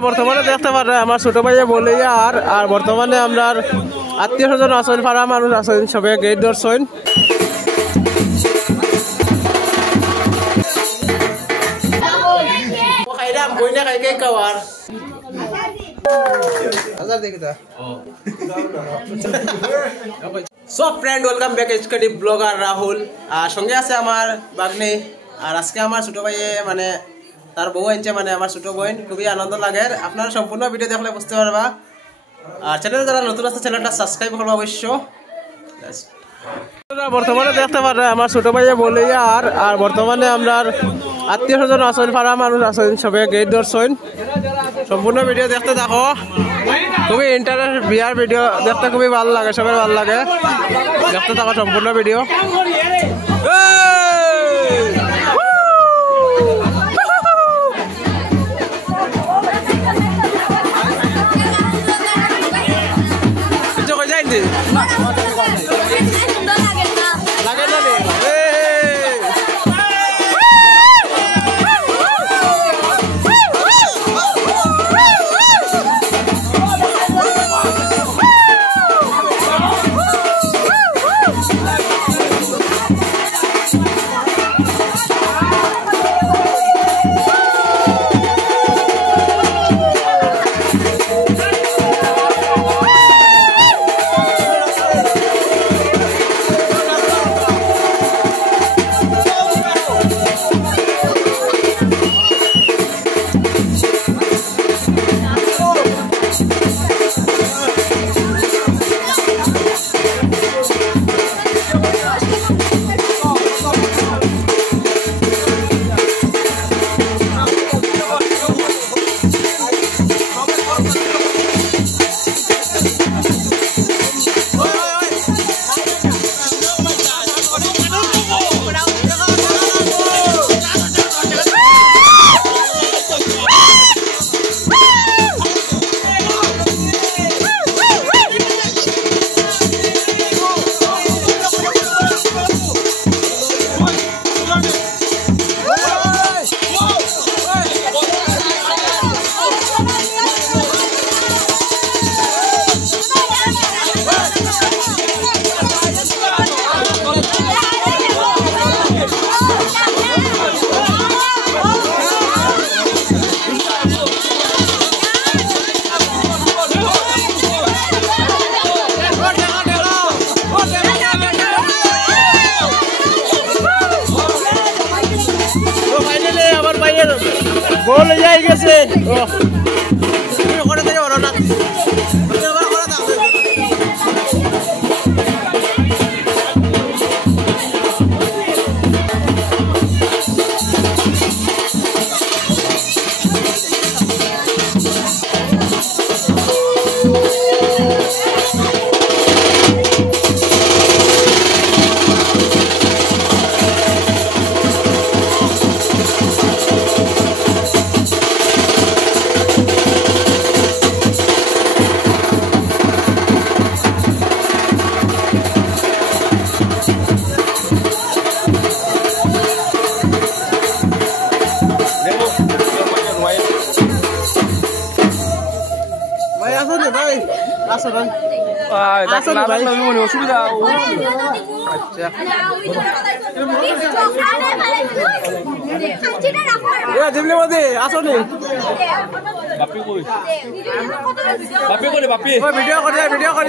বর্তমানে দেখতে পারে আমার ছোট ভাইয়া বলে আর বর্তমানে আমরা আত্মীয় স্বজন আছেন পাড়া মানুষ আছেন সবাই গেট ধরছেন সব friend welcome back H K D blogger Rahul আর সঙ্গে আছে আমার বাগনি আর আজকে আমার ছোট ভাইয়ে মানে তার বউ আনছে মানে আমার ছোট বোন খুবই আনন্দ লাগে আপনারা সম্পূর্ণ ভিডিও দেখলে বুঝতে পারবা আর চ্যানেলে যারা নতুন আছে চ্যানেলটা সাবস্ক্রাইব করবা অবশ্য বর্তমানে দেখতে পারে আমার ছোট ভাইয়ে বলে আর বর্তমানে আমরা আত্মীয় স্বজন আছেন পাড়া মানুষ আছেন সবাই গেট ধরছেন সম্পূর্ণ ভিডিও দেখতে দেখো খুবই ইন্টারেস্ট বিয়ার ভিডিও দেখতে খুবই ভালো লাগে সবাই ভালো লাগে দেখতে থাকো সম্পূর্ণ ভিডিও গোল যাই গেছে ওখানে থেকে বলো না অসুবিধা আসনি ভিডিও করে ভিডিও করে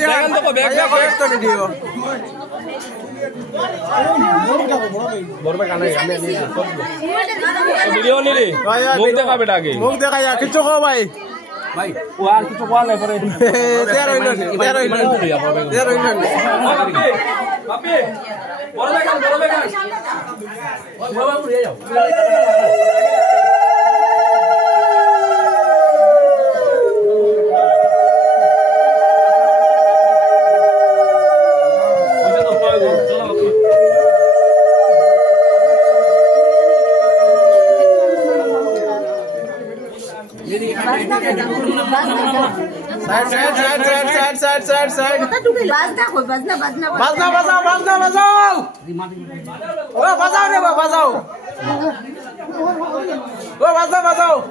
ভিডিও নিলি মুখ দেখা বেটা আগে মুখ দেখা যা কিছু কো ভাই ভাই ও আর কিছু কোয়া নাই পরে দেয়ার হইলো বাপি বড় বেগান বাবা পুড়িয়ে যাও साइड बजाओ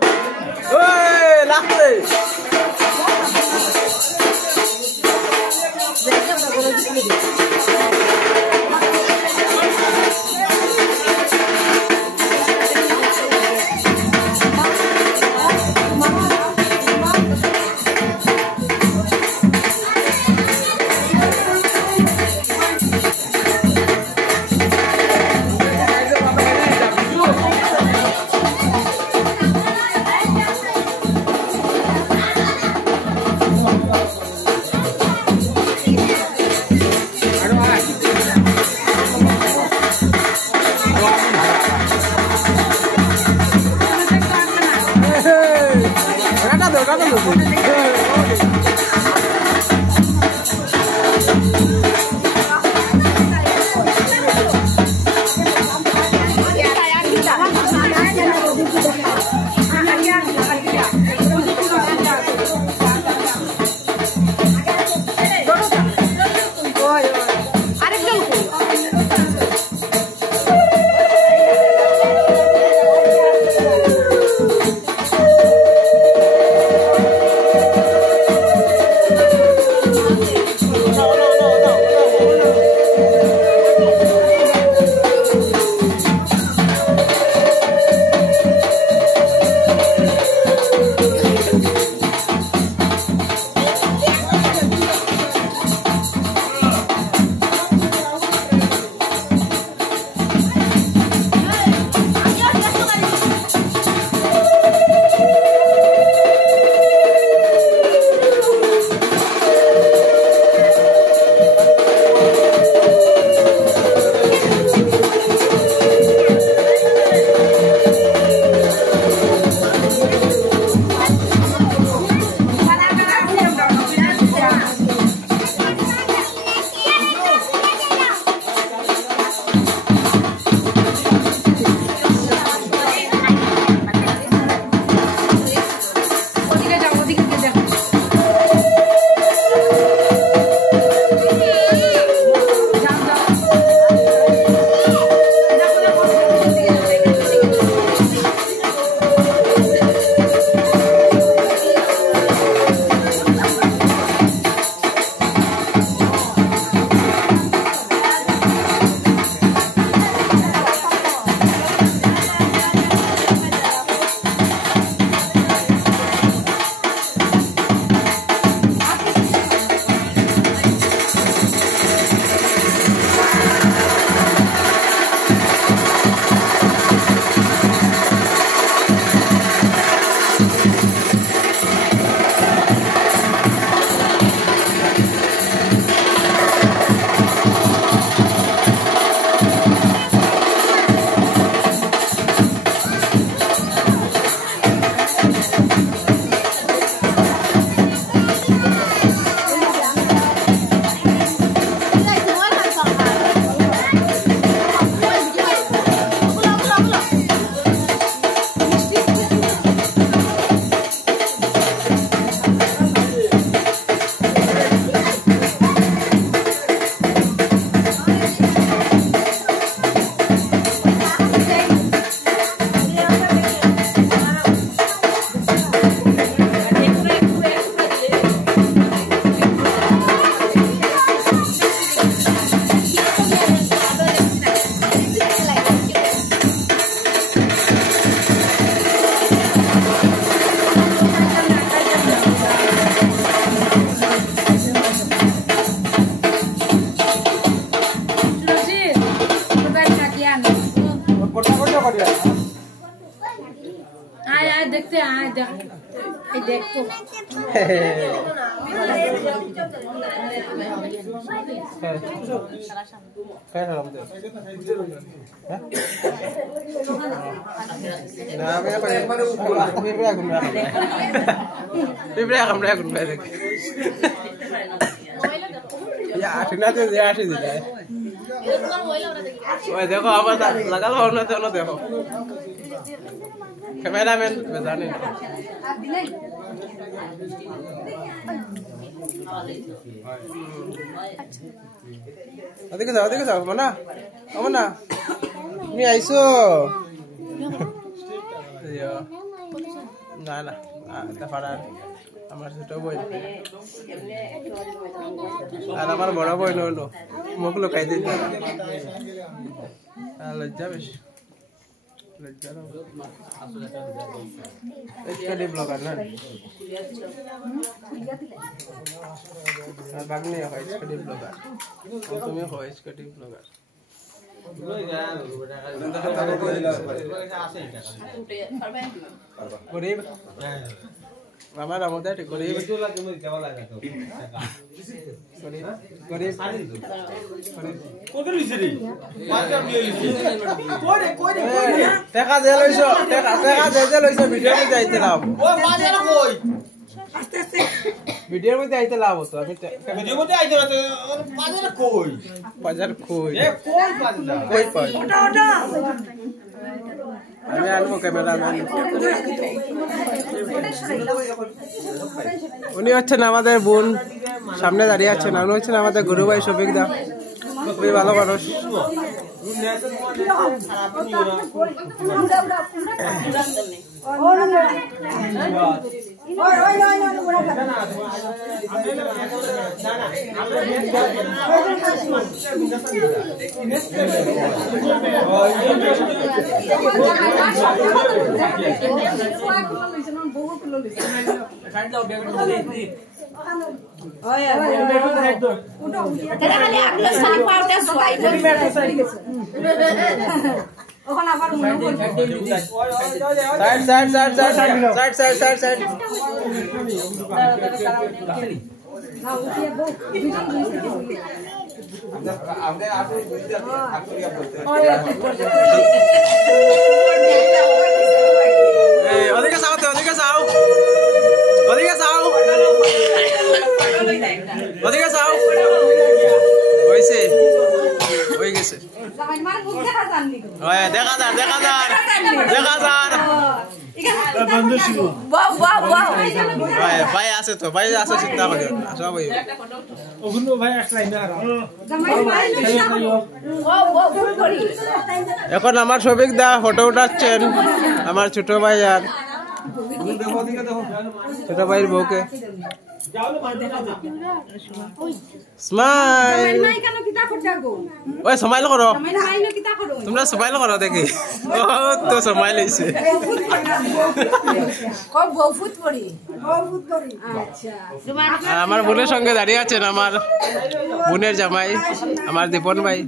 देखते आए देख तो देखो आवाज लगा लो ना चलो देखो कैमरामैन बजाने अधिक जाओ मना मना मी आइसो ना ना ता फाड़ा আমার ছোট বই আর আমার বড় বই হলো মুখ লুকাই দিতে লজ্জা বেশি লজ্জা এইচডি ব্লগার না বাগনি হয় এইচডি ব্লগার তুমি হয় এইচডি ব্লগার গরিব আমার আমাদের গরিব টাকা যে লইছ টাকা যে লইছ ভিডিও মধ্যে আইতে লাভ ভিডিওর মধ্যে আইতে লাভ হতো আমি ভিডিওর মধ্যে আইতে না বাজার কই কোন বাজার কই পাই আমি আনবো ক্যামেরাম্যান উনি হচ্ছেন আমাদের বোন সামনে দাঁড়িয়ে আছেন উনি হচ্ছেন আমাদের গুরু ভাই শফিক দা খুবই ভালো মানুষ ওখানে আবার মনে সাইড ওদিকে যাও তো ওদিকে যাও হয়েছে হয়ে গেছে দেখা যান ভাই আছে তো ভাই আছে চিন্তা করি সব এখন আমার শফিক দা ফটো উঠাচ্ছেন আমার ছোট ভাই আর ছোট ভাইয়ের বউকে স্মাইল ওই স্মাইল করো তোমরা স্মাইল করো দেখি তো স্মাইল হইছে আমার বোনের সঙ্গে দাঁড়িয়ে আছেন আমার বোনের জামাই আমার দীপন ভাই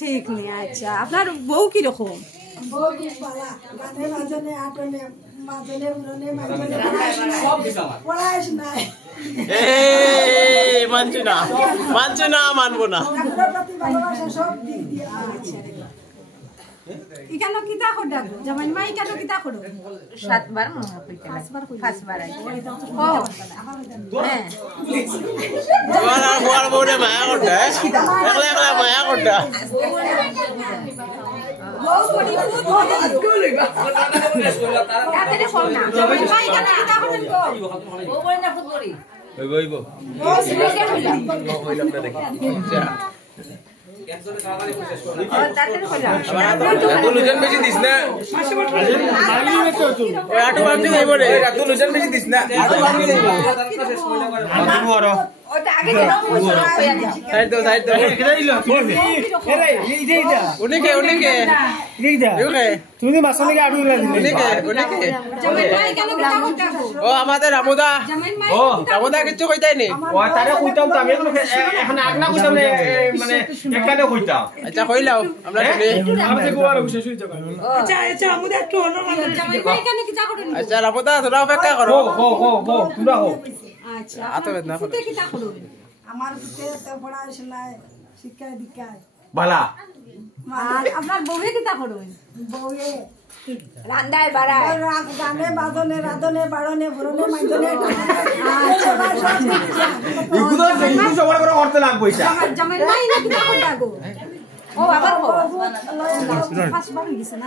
ঠিক নেই আচ্ছা আপনার বউ কিরকম মানছি না মানবো না ইকানো কিতা করডা জামাই মাই ইকানো কিতা করো 7 বার মনে হয় ফার্স্ট বার আইছে হ্যাঁ বড় বড় মায়া করতে একলা মায়া করতে বউ বড়ি বহুত স্কুল হইবা কাতে ফোন না জামাই মাই ইকানো কিতা করেন গো বউ বড়ি না ফুট বড়ি হইব বউ সিলেক্ট হইলা বেশি দিস না বেশি দিস না তুমি ও আমাদের রামুদা রামুদা কিছু কইতাই নি তারে কইতাম তো আমি এখন আগনা কইতাম মানে একটাতে কইতাম আচ্ছা কইলাও আমরা শুনি আচ্ছা রামুদা তোরা অপেক্ষা করো তোরা হো আচ্ছা আতো বেদনা ফুতে কিতা করো আমার পুতে তো পড়াশোনায় শিক্ষা দীক্ষায় বালা আর আপনার বউয়ে কিতা করো বউয়ে রান্দায় বাড়ায় গানে বাজনে রাধনে বাড়নে ভরনে মাইজনে ইগুলো সবার করে করতে লাগ পয়সা জামাই মাই না কিতা করডা গো ও আবার বউ ফার্স্ট বার গিয়েছে না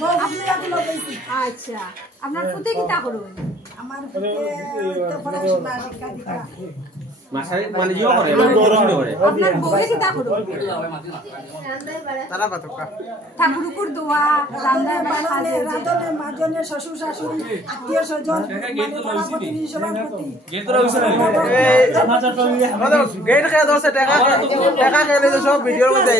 বউ আপনি কইছি আচ্ছা আপনার পুতে কিতা করো আমার পুতে তো পড়াশোনা শিক্ষা দীক্ষা মাসাই মানে ইও করে গরম করে আপনার বউয়ে কিতা করো তারা বাতকা ঠাকুরকুর দোয়া রান্দায় বাড়নে রাধনে মাজনে শ্বশুর শাশুড়ি আত্মীয় স্বজন পরাপতি সবার প্রতি গেট খেয়ে দোসে টাকা খেলে তো সব ভিডিওর মধ্যে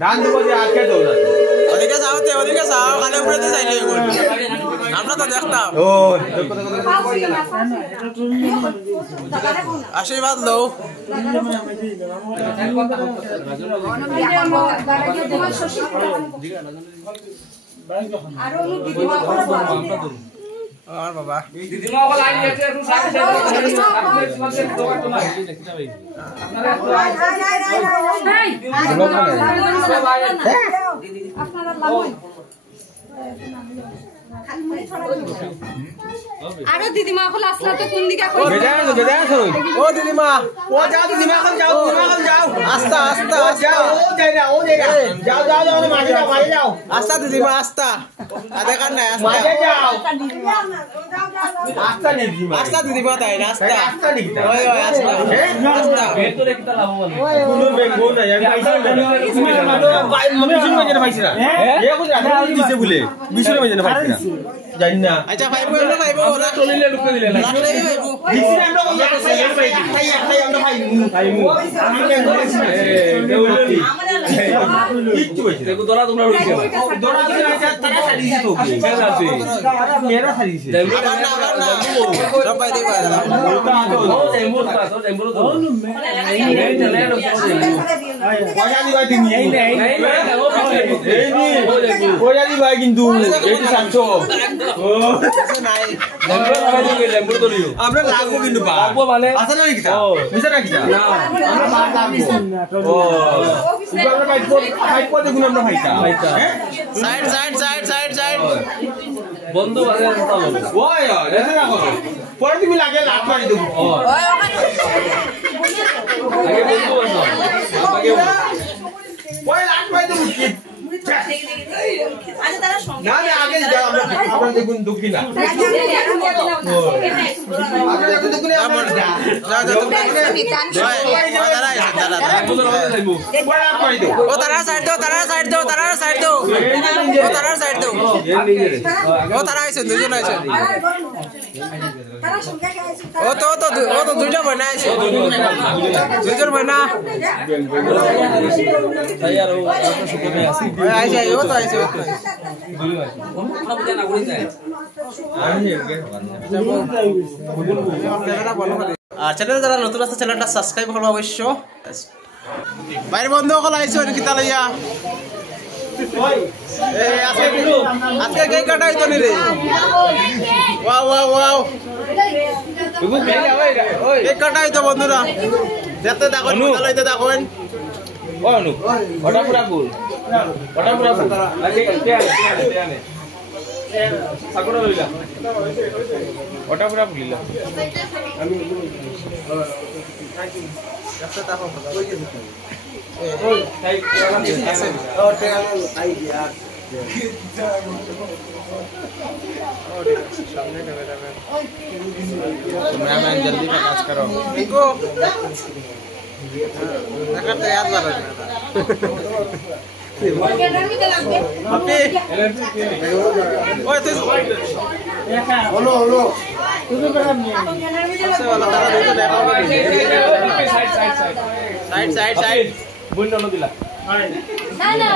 ডান দেবো যে আটকে দাও না ওদিকে যাও খালি উপরে চাইলে আমরা তো দেখতাম ও আশীর্বাদ লও আর বাবা দিদিমা বল আই গেছে একটু সাথে আরো দিদিমা এখন আসলে তো কোন দিকে ও দিদিমা ও যাও দিদিমা এখন যাও আস্তা আস্তা যাও ও যাই না যাও মাঝে যাও আস্তা দিদিমা আস্তা দেখার নাই আস্তা মাঝে যাও আস্তা নেই দিদিমা আস্তা দিদিমা তাই না আস্তা আস্তা নেই ওই ওই আস্তা আস্তা ভেতরে কি লাভ বল কোনো বেগো না আমি মিশন মাঝে পাইছি না এ কই রাখা দিছে বলে মিশন মাঝে পাইছি না জানি না আচ্ছা ফাইবো এলো ফাইবো ওরা চলিলে লুকে দিলে না রাখলেই ফাইবো দিছি না আমরা আমরা খাইমু আমি কেন বলছি দেউলি কিচ্ছু হইছে দেখো দরা তোমরা উঠছে দৌড়া দিছে না তারা ছাড়ি দিছে তো কেন আছে মেরা ছাড়ি দিছে আবার না সব পাই দিবা ও এমবুল পাস ও এমবুল তো এই চলে লো পয়সা দিবা তুমি এই নাই না ও পয়সা দিবা কিন্তু এই সাতশো নাই লেম্বুল তো লিও আমরা লাগবো কিন্তু বা লাগবো মানে আসলে নাকি তা মিছা নাকি তা না আমরা বাদ লাগবো ও আমরা ফাইট দেখুন আমরা ফাইটা side side side side side বন্ধু মানে কথা বলো ওই দেখে রাখো পরে তুমি লাগে লাট মারি দেবো আগে বন্ধু বলো আগে পরে লাট মারি দেবো কি আচ্ছা তারা সঙ্গে না না আগে যাও আমরা দেখুন দুঃখী না আমরা দেখুন আমরা যা যা তুমি দাঁড়া বন্ধুর মধ্যে যাইবো পরে লাট মারি দেবো ও তারা সাইড দাও তারা সাইড দাও তারা সাইড দাও ও তারা সাইড দাও এর নিজেরে ও তারা আইছে দুজন আইছে তারা সঙ্গে খাইছে ও তো দুইটা বনা আইছে দুইজন বনা তাই আর ও একটা সুখে আছে আইছে ও তো আইছে আর চ্যানেল যারা নতুন আছে চ্যানেলটা সাবস্ক্রাইব করবা অবশ্য বাইরে বন্ধু সকল আইছো কিতা লইয়া আজকে কেক কাটাইতো নি রে ওয়াও ওয়াও ওয়াও কেক কাটাইতো বন্ধুরা দেখতে দেখো মজা লইতে দেখেন ও অনু ওটা পুরা ফুল আগে কে আনে সাকুরা লইলা ওটা পুরা ফুলিলা দেখতে দেখো তাই सामने कैमरामैन जल्दी में काज करो इनको देखते याद वाला अभी ओए तो हेलो सबसे वाला तारा देखो साइड साइड साइड বন্ধ না দিলা না না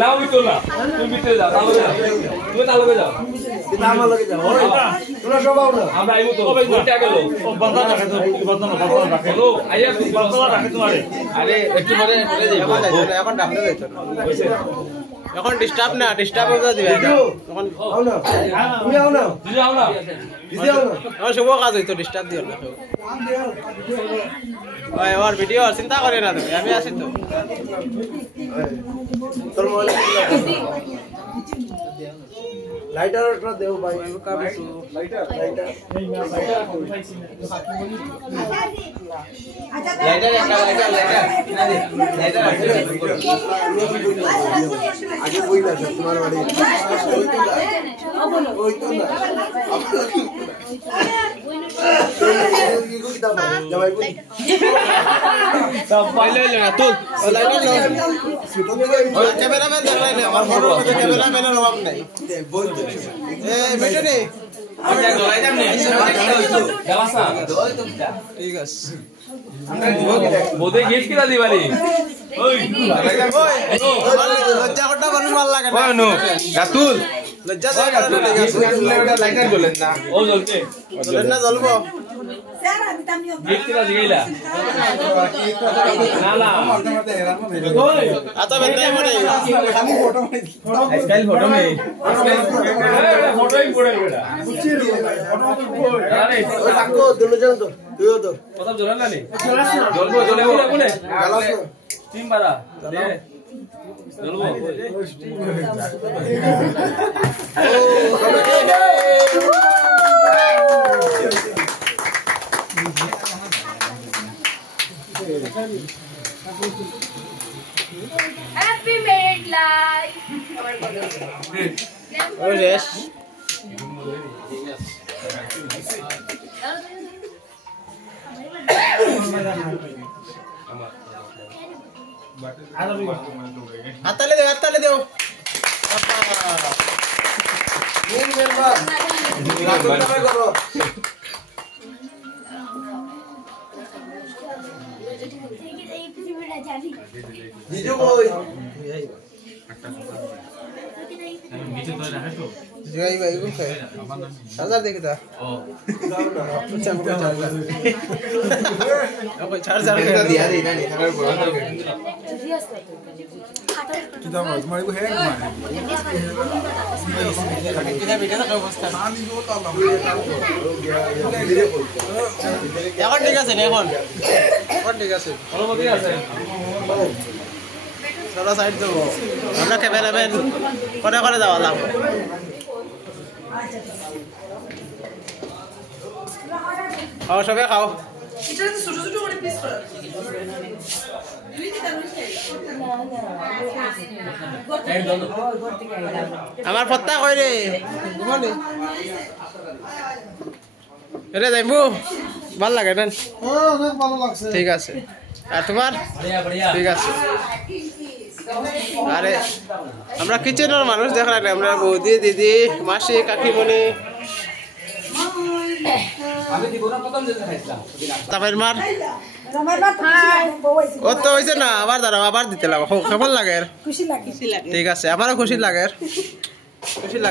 লাও ভিতর না তুমি ভিতরে যাও তুমি তালবে যাও আমার লগে যাও তোরা সব আও না আমরা আইবো তো ওইটা গেল বন্ধন রাখে তো বন্ধন রাখে হ্যালো আইয়া তুমি বন্ধন রাখে তোমারে আরে একটু পরে চলে যাইবো এখন ডাকতে যাইতো না এখন ডিস্টার্ব না ডিস্টার্ব হয়ে দিবে তখন আও না তুমি আও না তুই যাও না দিদি আও না আমার শুভ কাজ হইতো ডিস্টার্ব দিও না ওই ওর ভিডিও চিন্তা করে না তুমি আমি আছি তো তোর মোবাইলে লাইটারটা দেও ভাই লাইটার লাইটার লাইটার একটা লাইটার আগে কইলা তোমার বাড়ি ওই তো না জামাই বলি সব পাইলে না তো লাইটার লো ক্যামেরাম্যান দেখ লাইনে আমার ফটো মধ্যে ক্যামেরাম্যানের অভাব নাই বলতে এই বেটা নে আমরা দলাই যাম নে যাওয়াসা ঠিক আছে বোধে গিফট কিলা দিবালি ওই ওই লজ্জা করতে মানুষ ভালো লাগে না রাতুল লজ্জা যায় কারণে লেগে আছে লাইটার বলেন না ও জ্বলছে জ্বলেন না জ্বলবো স্যার আমি তামিও গেট কিনা জিগাইলা না না আতা বেতাই মনে খালি ফটো স্টাইল ফটো মে ফটোই পড়ে বেটা আরে ওই তাকো দুলো জন তো তুইও তো কথা জ্বলে না নি জ্বলবো জ্বলবো কোনে টিম বাড়া দে জ্বলবো Happy married life. ওই রেস হাততালি দেও জিজু কই জয় ভাই কোন খায় চার্জার দেখে দা চার্জার দিয়া দে না নি থাকার পর কিটা মাছ মারিব হে কিটা ভিডিও তো অবস্থা মানি গো তো আল্লাহ এখন ঠিক আছে না এখন ঠিক আছে অনুমতি আছে চলো সাইড দেবো আমরা ক্যামেরাম্যান করে যাওয়া লাগবে খাও সবাই খাও আমার পত্তা কই রে রে যাইবো ভাল লাগে না অনেক ভালো লাগছে ঠিক আছে আর তোমার ঠিক আছে আরে আমরা কিচেনের মানুষ দেখলাম আমরা বৌদি দিদি মাসি কাকিমণি আমি দিব না প্রথম যেটা খাইছিলাম তারপর মার রামাইবার বউইছে ও তো হয়েছে না আবার দাঁড়াও আবার দিতে লাগো কেমন লাগে খুশি লাগে ঠিক আছে আমারও খুশি লাগে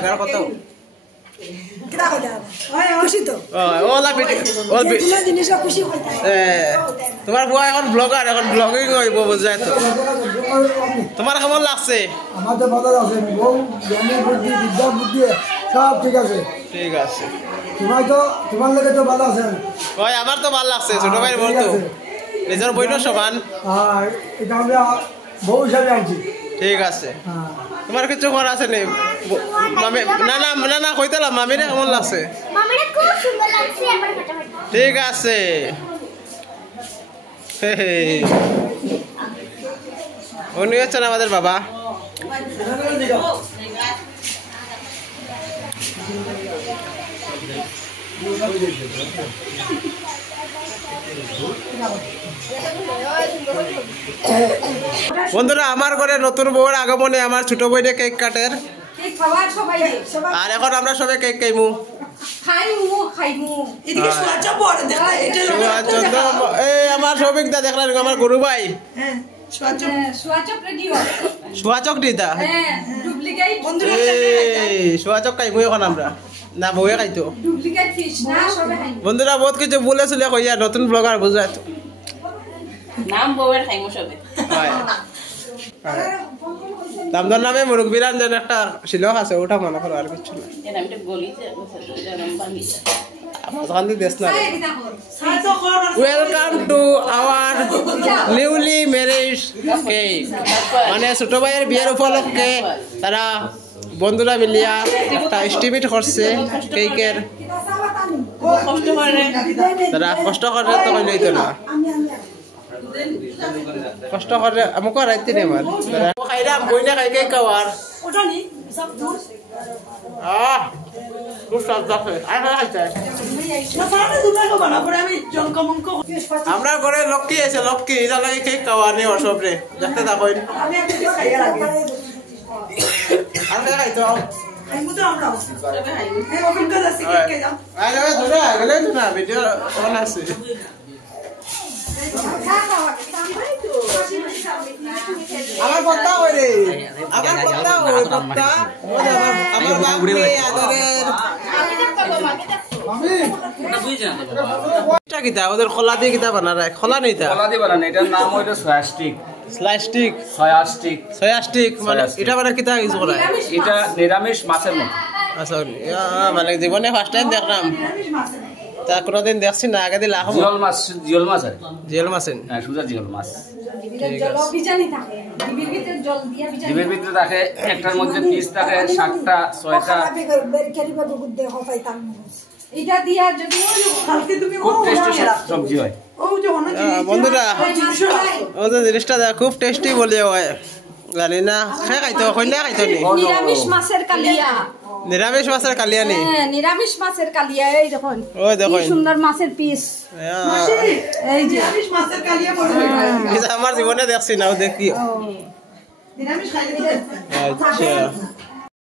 আর কত কিরা কইতা খুশি তো ওলা বিটি যে জিনিস খুশি কইতা তোমার বুয়া এখন ব্লগার এখন ব্লগিং হইব বুঝাই তো তোমার কেমন লাগছে আমাদের ভালো আছে বউ জ্ঞানী বুদ্ধি বিদ্যা বুদ্ধি সব ঠিক আছে ঠিক আছে তোমার লাগে তো ভালো আছে ওই আমার তো ভালো লাগছে ছোট ভাইয়ের বল তো নিজের বইটা সমান আর এটা আমরা বউ হিসাবে আনছি ঠিক আছে হ্যাঁ তোমার কিছু করা আছে নি মামি না কইতালাম মামিরে কেমন লাগছে মামিরা খুব সুন্দর লাগছে আমার ফাটাফাটি ঠিক আছে উনি হচ্ছেন আমাদের বাবা বন্ধুরা আমার ঘরে নতুন বউর আগমনে আমার ছোট বইটা কেক কাটের ঠিক খাবার সবাই আর এখন আমরা সবাই কেক খাইমু খাইমু এদিকে সুয়াচা পড়ে দেখা এটা এই আমার সবিক দা দেখলাম আমার গরু ভাই হ্যাঁ সুয়াচক রেডিও সুয়াচক দিদা হ্যাঁ ডুপ্লিকেট বন্ধুরা এই সুয়াচক খাইমু এখন আমরা না বউয়ে খাইতো ডুপ্লিকেট ফিশ না সবাই বন্ধুরা বহুত কিছু বলেছিল কইয়া নতুন ব্লগার বুঝাই তো নাম বউয়ের খাইমু সবে দামদার নামে মুরগবিরান যেন একটা শিলক আছে ওটা মনে করো আর কিছু না এর আমি তো গলিতে গরম পানি দোকান দিয়ে দেশ না welcome to our newly marriage cake মানে ছোট ভাইয়ের বিয়ের উপলক্ষে তারা বন্ধুরা মিলিয়া একটা এস্টিমেট করছে কেকের কষ্ট করে তারা কষ্ট করে তো কইলেই তো না কষ্ট করে আমাকে রাইতে নেই আমার খাইলাম বইনা খাই কেক খাওয়ার ওটা নি সব দূর খুব স্বাদ আছে আর খাইতে না সারা দুটো কো বানা পড়ে আমি জনকমঙ্ক আমরা ঘরে লক্ষ্মী আছে লক্ষ্মী এটা লাগে কেক খাওয়ার নেই সবরে দেখতে থাকুন আমি একটা খাইয়া লাগে আর খাইতো খাইমু তো আমরা হ্যাঁ অভিজ্ঞতা আছে কে যাও আই যাবে ধরে গেলে তো না ভিডিও অন আছে খা খাওয়া খাই তো আমার কথা ওই রে আমার কথা ওই কথা আমার বাপরে আদরের এটা কিতা ওদের খোলা দিয়ে কিতা বানা রাখ খোলা নেই তা কলা দিয়ে বানানো এটার নাম হইলো সয়া স্টিক সয়া স্টিক মানে এটা মানে কিতা ইউজ করা এটা নিরামিষ মাছের মতো আচ্ছা মানে জীবনে ফার্স্ট টাইম দেখলাম তা কোনোদিন দেখছি না আগে দিলে আহম জিওল মাছ আর জিওল মাছেন হ্যাঁ সুজা জিওল মাছ ডিমের ভিতরে থাকে একটার মধ্যে পিস থাকে 7টা 6টা এটা দিয়া যদি খুব টেস্টি সবজি হয় বন্ধুরা ও যে জিনিসটা খুব টেস্টি বলে হয় জানি না খাই খাইতো কইলে খাইতো নি নিরামিষ মাছের কালিয়া নিরামিষ মাছের কালিয়া নি নিরামিষ মাছের কালিয়া এই দেখুন ওই দেখুন কি সুন্দর মাছের পিস এই যে নিরামিষ মাছের কালিয়া আমার জীবনে দেখছি না দেখি নিরামিষ খাইলে আচ্ছা